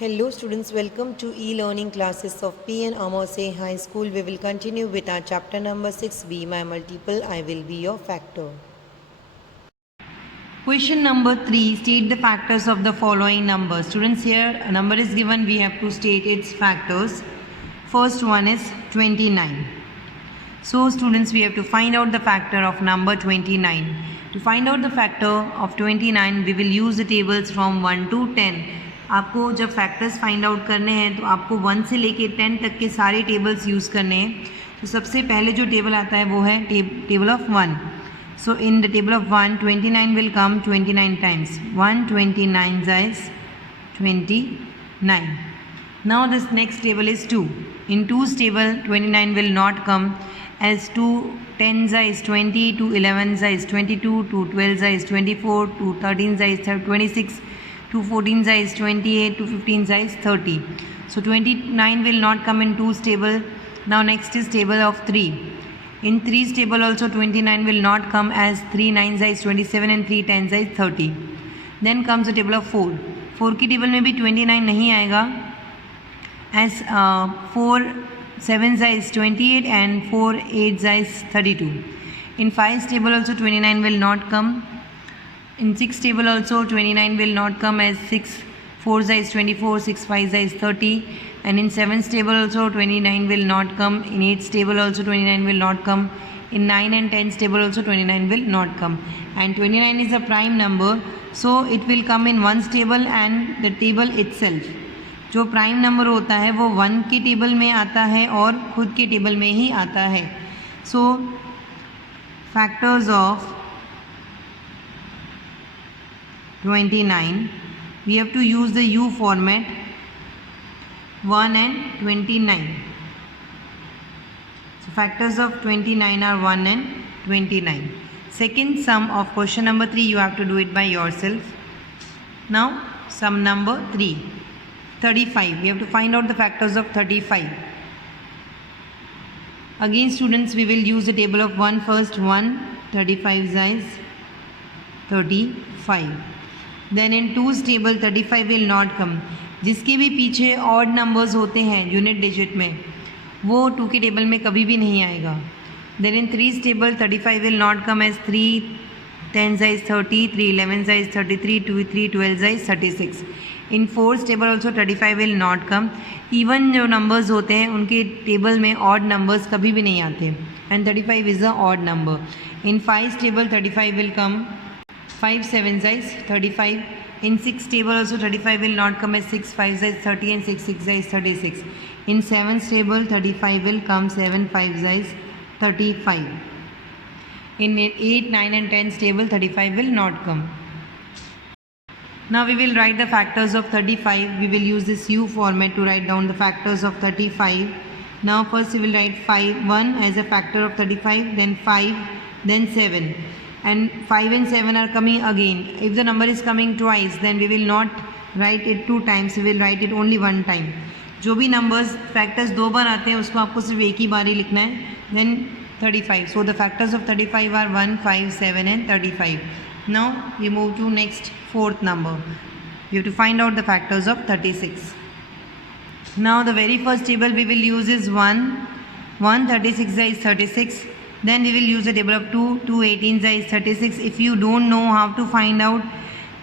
Hello students, welcome to e-learning classes of P.N. Amose High School. We will continue with our chapter number 6, Be My Multiple, I Will Be Your Factor. Question number 3, state the factors of the following numbers. Students, here a number is given, we have to state its factors. First one is 29. So students, we have to find out the factor of number 29. To find out the factor of 29, we will use the tables from 1 to 10. आपको जब factors find out करने हैं तो आपको 1 से लेके 10 तक के सारे टेबल्स यूज़ करने हैं. तो सबसे पहले जो टेबल आता है वो है table of 1. So in the table of 1 29 will come 29 times. 129 is 29. Now this next table is 2. In 2's table 29 will not come, as 2 10s is 20, 2 11s is 22, 2 12s is 24, 2 13s is 26, 2 14s is 28, 2 15s is 30. So 29 will not come in 2's table. Now next is table of 3. In 3's table also 29 will not come, as 3 9s is 27 and 3 10s is 30. Then comes the table of 4. 4 की table में भी 29 नहीं आएगा, as 4 7s is 28 and 4 8s is 32. In 5's table also 29 will not come. In 6 table also 29 will not come, as 6 4s is 24, 6 5s is 30. And in 7's table also 29 will not come. In 8's table also 29 will not come. In 9 and 10's table also 29 will not come. And 29 is a prime number, so it will come in 1's table and the table itself. जो prime number होता है वो 1 के table में आता है और खुद के टेबल में ही आता है. सो factors of 29, we have to use the U format, 1 and 29. So factors of 29 are 1 and 29. Second sum of question number 3, you have to do it by yourself. Now sum number 3, 35. We have to find out the factors of 35. Again students, we will use the table of 1 first. 1 35 is 35. Then in 2's table 35 will not come. जिसके भी पीछे odd numbers होते हैं unit digit में, वो 2 के table में कभी भी नहीं आएगा. Then in 3's table 35 will not come, as 3 10s is 30, 3 11s is 33, 2 3 12s is 36. In 4's table also 35 will not come. Even जो नंबर्स होते हैं उनके टेबल में ऑड नंबर्स कभी भी नहीं आते, and 35 is a odd number. In 5's table 35 will come. 5 7s is 35. In 6 table also 35 will not come, as 6 5s is 30 and 6 6 is 36. In 7's table 35 will come. 7 5s is 35. In 8 9 and 10's table 35 will not come. Now we will write the factors of 35. We will use this U format to write down the factors of 35. Now first we will write 1 as a factor of 35, then 5, then 7. And 5 and 7 are coming again. If the number is coming twice, then we will not write it 2 times, we will write it only 1 time. जो भी numbers factors 2 बार आते हैं उसको आपको सिर्फ एक ही बार ही लिखना है. Then 35. So the factors of 35 are 1, 5, 7 and 35. Now we move to next 4th number. We have to find out the factors of 36. Now the very first table we will use is 1. 1 36 is 36. Then we will use the table of 2. 2 18 is 36. If you don't know how to find out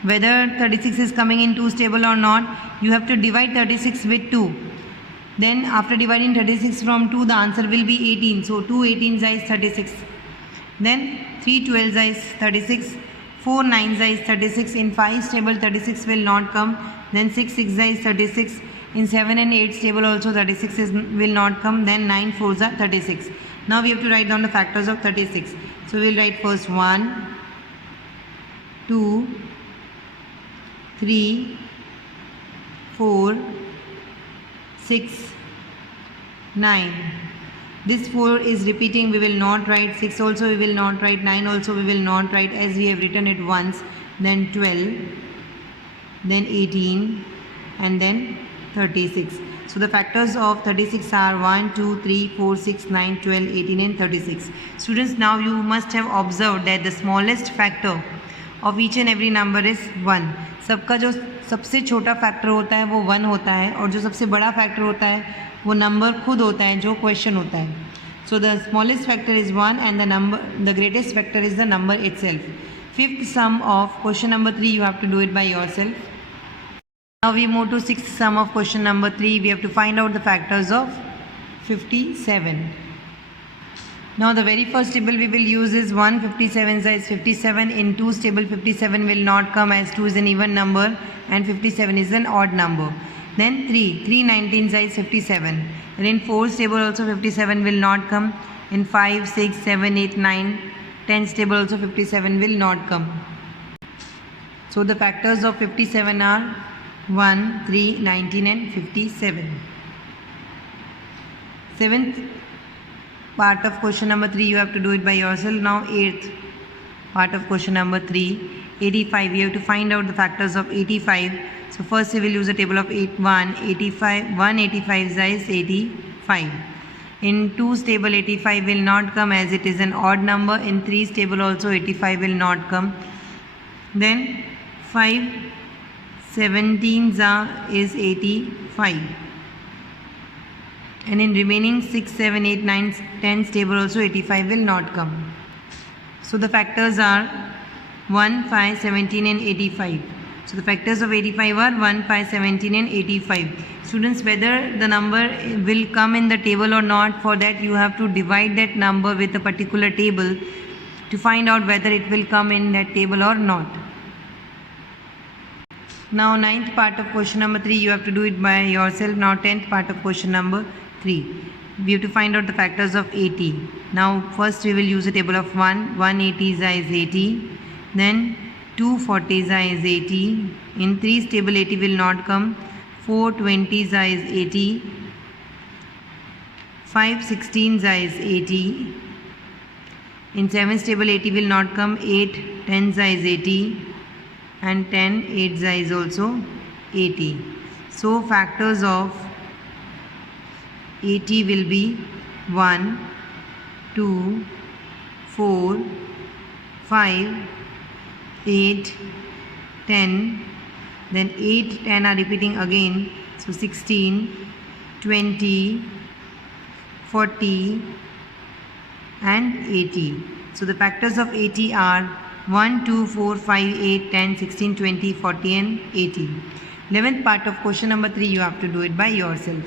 whether 36 is coming in 2's table or not, you have to divide 36 with 2. Then after dividing 36 from 2, the answer will be 18. So 2 18 is 36. Then 3 12 is 36. 4 9 is 36. In 5's table 36 will not come. Then 6 6 is 36. In 7 and 8's table also 36 will not come. Then 9 4s are 36. Now we have to write down the factors of 36. So we will write first 1, 2, 3, 4, 6, 9. This 4 is repeating, we will not write. 6 also we will not write. 9 also we will not write, as we have written it once. Then 12, then 18 and then 36. So the factors of 36 are 1, 2, 3, 4, 6, 9, 12, 18 and 36. Students, now you must have observed that the smallest factor of each and every number is 1. सबका जो सबसे छोटा factor होता है वो 1 होता है और जो सबसे बड़ा फैक्टर होता है वो नंबर खुद होता है जो क्वेश्चन होता है. So the smallest factor is 1 and the greatest factor is the number itself. Fifth sum of question number 3, you have to do it by yourself. Now we move to sixth sum of question number 3. We have to find out the factors of 57. Now the very first table we will use is 1. 57 is 57. In 2's table 57 will not come as 2 is an even number and 57 is an odd number. Then 3. 3 19 is 57. And in 4's table also 57 will not come. In 5, 6, 7, 8, 9, 10's table also 57 will not come. So the factors of 57 are 1, 3, 19 and 57. Seventh part of question number 3 you have to do it by yourself. Now 8th part of question number 3, 85. You have to find out the factors of 85. So first we will use a table of 185 is 85. In 2's table 85 will not come as it is an odd number. In 3's table also 85 will not come. Then 5 17s is 85. And in remaining 6, 7, 8, 9, 10's table also 85 will not come. So the factors are 1, 5, 17 and 85. So the factors of 85 are 1, 5, 17 and 85. Students, whether the number will come in the table or not, for that you have to divide that number with a particular table to find out whether it will come in that table or not. Now 9th part of question number 3 you have to do it by yourself. Now 10th part of question number 3. We have to find out the factors of 80. Now first we will use a table of 1. 180 is 80. Then 240 is 80. In 3's table 80 will not come. 420 is 80. 516 is 80. In 7's table 80 will not come. 8 10 is 80. And 10 8 is also 80. So factors of 80 will be 1, 2, 4, 5, 8, 10. Then 8, 10 are repeating again. So 16, 20, 40 and 80. So the factors of 80 are 1, 2, 4, 5, 8, 10, 16, 20, 40 and 80. 11th part of question number 3 you have to do it by yourself.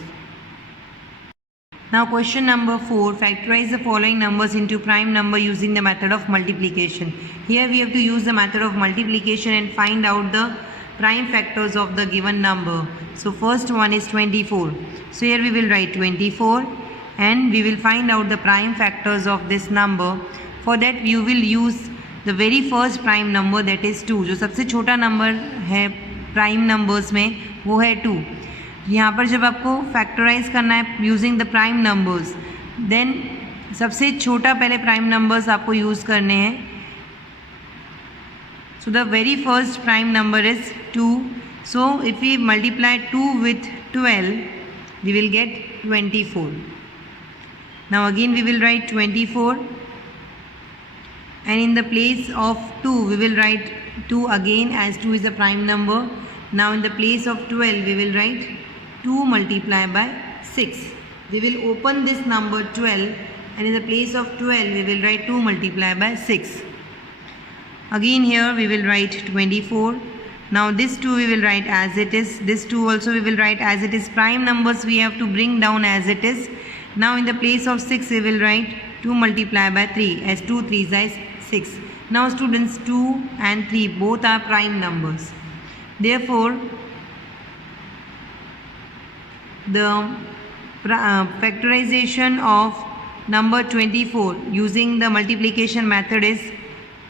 Now question number 4, factorize the following numbers into prime number using the method of multiplication. Here we have to use the method of multiplication and find out the prime factors of the given number. So first one is 24. So here we will write 24 and we will find out the prime factors of this number. For that you will use the very first prime number, that is 2. जो सबसे छोटा number है prime numbers में वो है 2. यहाँ पर जब आपको फैक्टराइज करना है using the prime numbers, then सबसे छोटा पहले प्राइम नंबर्स आपको यूज़ करने हैं. So the very first prime number is 2. So if we multiply 2 with 12 we will get 24. Now again we will write 24 and in the place of 2 we will write 2 again as 2 is a prime number. Now in the place of 12 we will write 2 multiplied by 6. We will open this number 12 and in the place of 12 we will write 2 multiplied by 6. Again here we will write 24. Now this 2 we will write as it is. This 2 also we will write as it is. Prime numbers we have to bring down as it is. Now in the place of 6 we will write 2 multiplied by 3 as 2 3s is 6. Now students, 2 and 3 both are prime numbers. Therefore the factorization of number 24 using the multiplication method is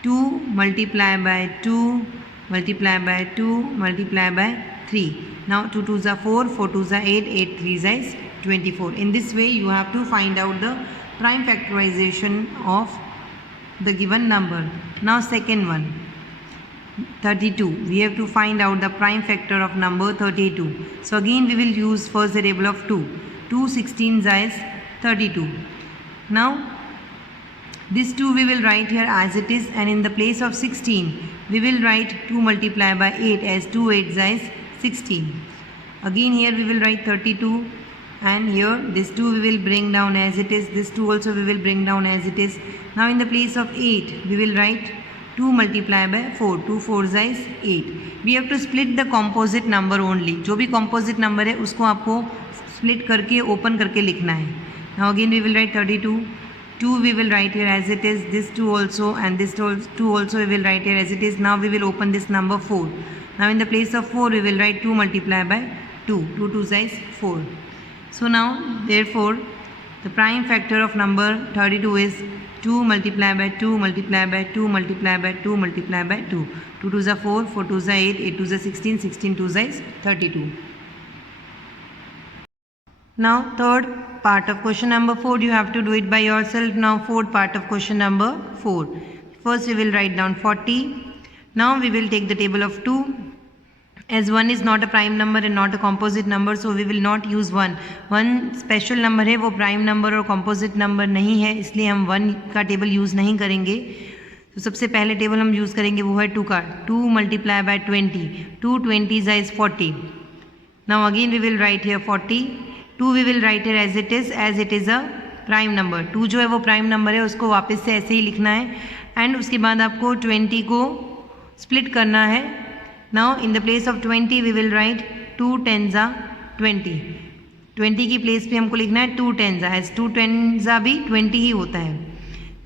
2 multiplied by 2 multiplied by 2 multiplied by 3. Now 2 2s are 4, 4 2s are 8, 8 3s is 24. In this way you have to find out the prime factorization of the given number. Now second one, 32. We have to find out the prime factor of number 32. So again we will use first the table of 2. 2 16s is 32. Now this 2 we will write here as it is and in the place of 16 we will write 2 multiplied by 8 as 2 8 is 16. Again here we will write 32, and here this 2 we will bring down as it is, this 2 also we will bring down as it is. Now in the place of 8 we will write 2 multiplied by 4, 2 4 is 8. We have to split the composite number only. जो भी composite number है उसको आपको split करके open करके लिखना है. Now again we will write 32. 2 we will write here as it is, this 2 also, and this 2 also we will write here as it is. Now we will open this number 4. Now in the place of 4 we will write 2 multiplied by 2, 2 2 is 4. So now therefore the prime factor of number 32 is 2 multiplied by 2 multiplied by 2 multiplied by 2 multiplied by 2. 2 2 are 4, 4 2 are 8, 8 2 are 16, 16 2 is 32. Now third part of question number 4, you have to do it by yourself. Now fourth part of question number 4. First we will write down 40. Now we will take the table of 2. As 1 is not a prime number and not a composite number, so we will not use 1. 1 special number है, वो prime number और composite number नहीं है, इसलिए हम 1 का table use नहीं करेंगे. तो सबसे पहले टेबल हम यूज़ करेंगे वो है 2 का. 2 multiplied by 20, 2 20 is 40. Now again we will write here 40. 2 we will write here as it is a prime number. 2 जो है वो prime number है, उसको वापस से ऐसे ही लिखना है, and उसके बाद आपको 20 को split करना है. Now in the place of 20 we will write 2 10s are 20. 20 की प्लेस पे हमको लिखना है 2 10s are, as 2 10s are भी 20 ही होता है.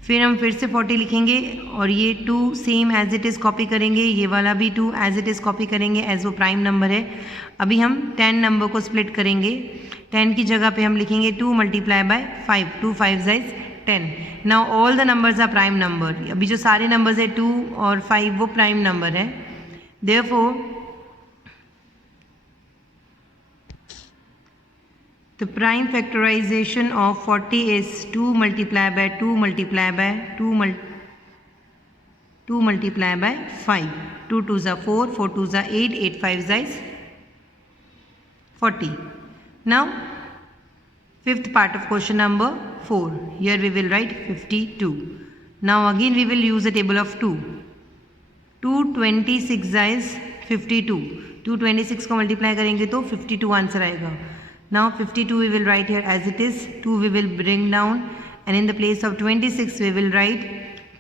फिर हम फिर से 40 लिखेंगे और ये 2 same as it is copy करेंगे, ये वाला भी 2 एज इट इज़ कॉपी करेंगे एज वो प्राइम नंबर है. अभी हम 10 नंबर को स्प्लिट करेंगे. 10 की जगह पे हम लिखेंगे 2 multiplied by 5, 2 5 is 10. Now all the numbers are prime number. अभी जो सारे नंबर्स है 2 और 5 वो प्राइम नंबर है. Therefore the prime factorization of 40 is 2 multiplied by 2 multiplied by 2 multiplied by 5. 2 2s are 4, 4 2s are 8, 8 5s is 40. Now fifth part of question number 4. Here we will write 52. Now again we will use a table of 2. 2 26 is 52. 2 26 को multiply करेंगे तो 52 answer आएगा. Now 52 we will write here as it is. 2 we will bring down, and in the place of 26 we will write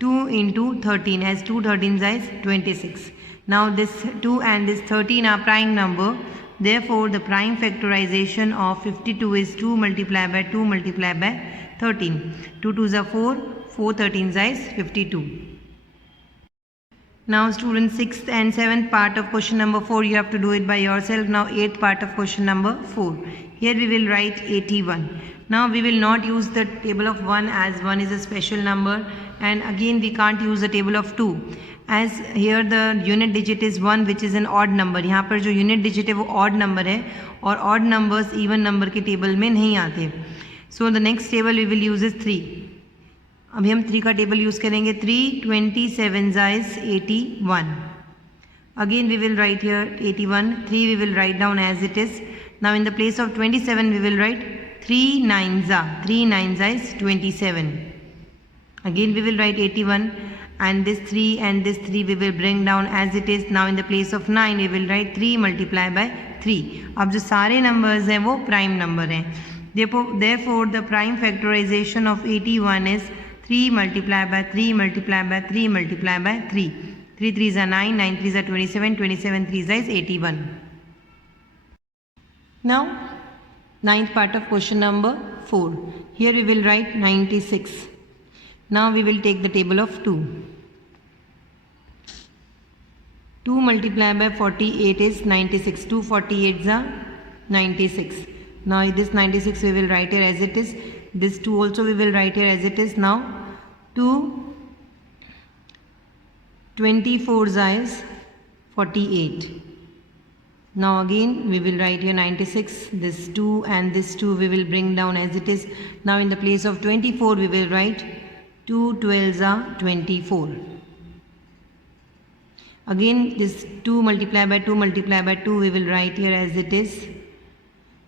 2 into 13, as 2 13s is 26. Now this 2 and this 13 are prime number. Therefore the prime factorization of 52 is 2 multiplied by 2 multiplied by 13. 2 2s are 4, 4 13s is 52. Now students, 6th and 7th part of question number 4 you have to do it by yourself. Now 8th part of question number 4. Here we will write 81. Now we will not use the table of 1, as 1 is a special number, and again we can't use the table of 2, as here the unit digit is 1 which is an odd number. यहाँ पर जो unit digit है वो odd number है, और odd numbers even number के table में नहीं आते. So the next table we will use is 3. अभी हम 3 का टेबल यूज़ करेंगे. 3 27 is 81. Again we will write here 81. 3 we will write down as it is. Now in the place of 27 we will write 3 9s are, 3 9s is 27. Again we will write 81, and this 3 and this 3 we will bring down as it is. Now in the place of 9 we will write 3 multiplied by 3. अब जो सारे numbers हैं वो prime number हैं. Therefore the prime factorization of 81 is 3 multiplied by 3 multiplied by 3 multiplied by 3. 3 3s are 9, 9 3s are 27, 27 3s is 81. Now 9th part of question number 4. Here we will write 96. Now we will take the table of 2. 2 multiplied by 48 is 96. 2 48s are 96. Now this 96 we will write here as it is. This 2 also we will write here as it is. Now 2 24s is 48. Now again we will write here 96. This 2 and this 2 we will bring down as it is. Now in the place of 24 we will write 2 12s are 24. Again this 2 multiplied by 2 multiplied by 2 we will write here as it is.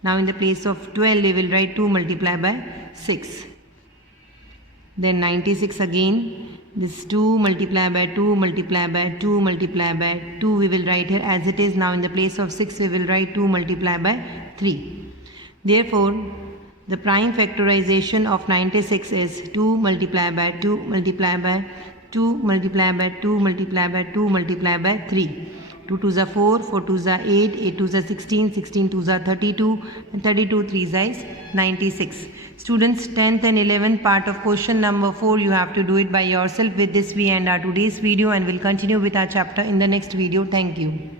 Now in the place of 12 we will write 2 multiplied by 6. Then 96 again. This 2 multiplied by 2 multiplied by 2 multiplied by 2 we will write here as it is. Now in the place of 6 we will write 2 multiplied by 3. Therefore, the prime factorization of 96 is 2 multiplied by 2 multiplied by 2 multiplied by 2 multiplied by 2 multiplied by 3. 2 2s are 4, 4 2s are 8, 8 2s are 16, 16 2s are 32, and 32 3s is 96. Students, 10th and 11th part of question number 4, you have to do it by yourself. With this we end our today's video and will continue with our chapter in the next video. Thank you.